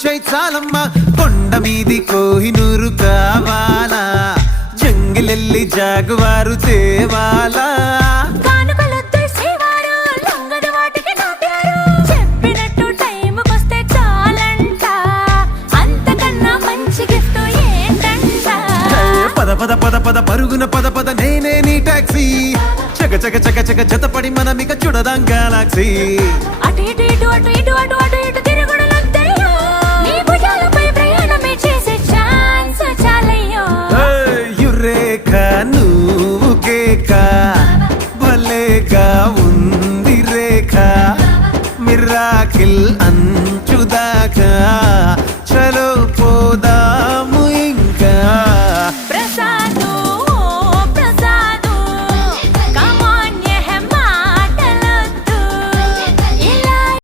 చాలమ్మా కొండ మీది కోహినూరు కావాలా జంగిలెల్లి జాగువారు తేవాలా పద పద పద పద పరుగున పద పద నేనే నీ టాక్సీ చక చక చక చక జతపడి మనమిక చూడదాం గెలాక్సీ అటు ఇటు ఇటు అటు ఇటు అటు అటు ఇటు తిరుగుడులంతయ్యో నీ భుజాలపై ప్రయాణమే చేసే ఛాన్స్ చాలయ్యో యురేఖ నువ్వు కేక భలేగా ఉంది రేఖ మిరాకిల్ అంచుదాకా చలో పోదా